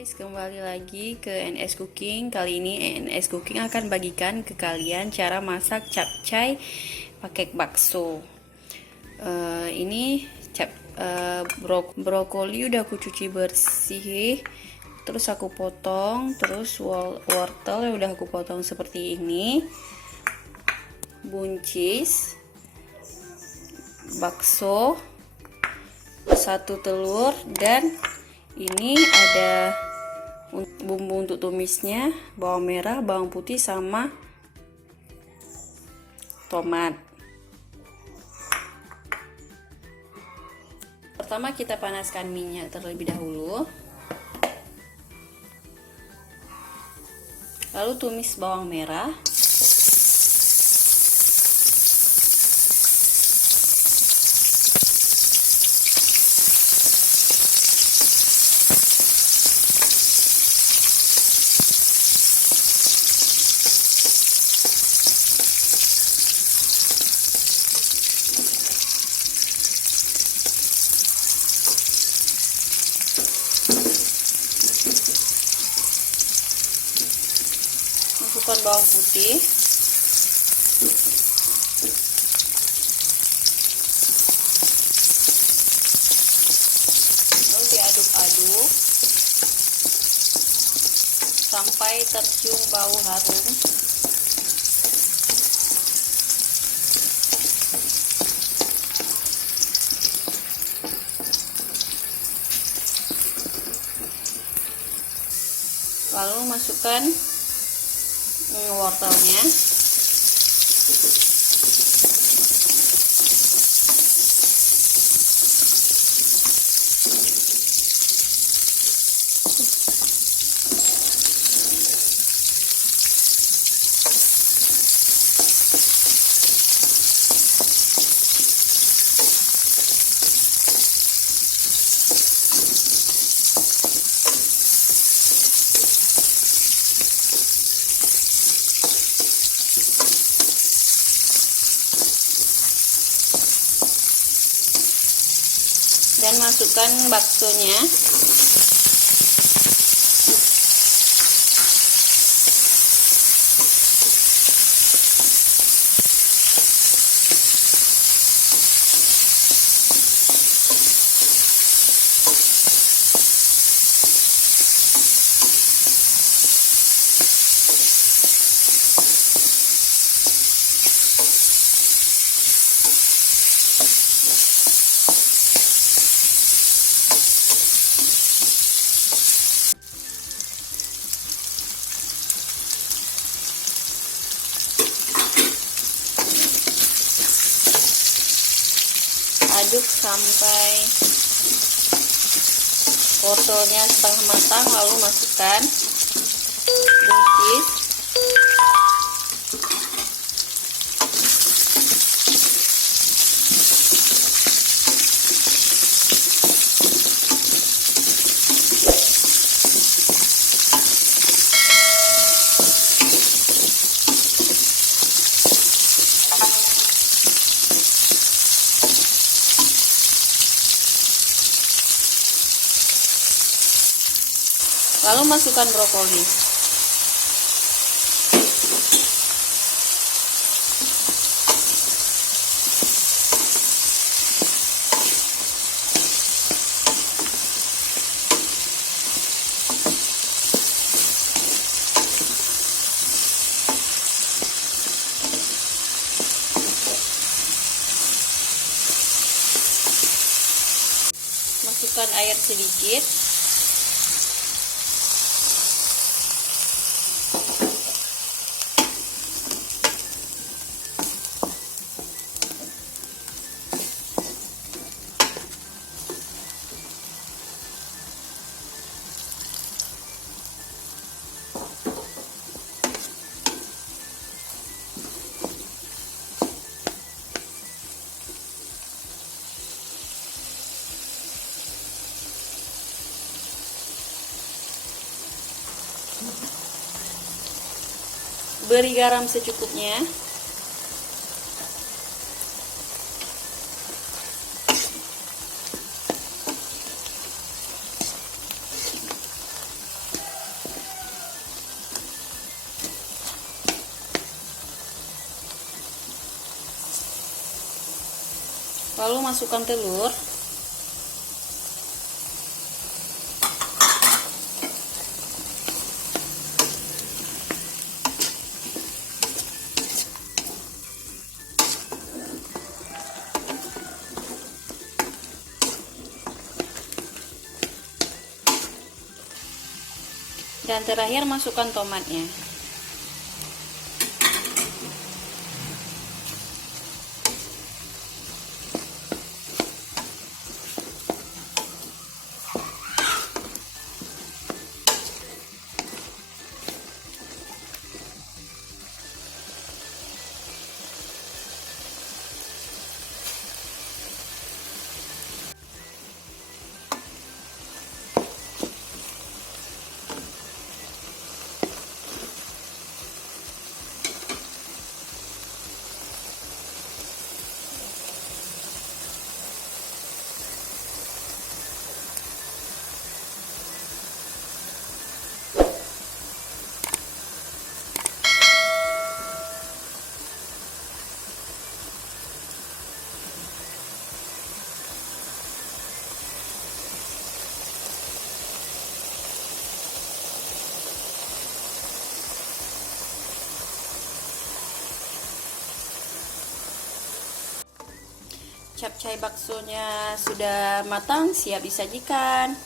Guys, kembali lagi ke NS Cooking. Kali ini NS Cooking akan bagikan ke kalian cara masak capcay pakai bakso. Ini brokoli udah aku cuci bersih, terus aku potong, terus wortel udah aku potong seperti ini, buncis, bakso, satu telur, dan ini ada bumbu untuk tumisnya, bawang merah, bawang putih, sama tomat. Pertama kita panaskan minyak terlebih dahulu, lalu tumis bawang merah, masukkan bawang putih, lalu diaduk-aduk sampai tercium bau harum. Lalu masukkan wortelnya, dan masukkan baksonya. Aduk sampai wortelnya setengah matang, lalu masukkan buncis, lalu masukkan brokoli. Masukkan air sedikit. Beri garam secukupnya. Lalu masukkan telur. Dan terakhir masukkan tomatnya. Capcay baksonya sudah matang, siap disajikan.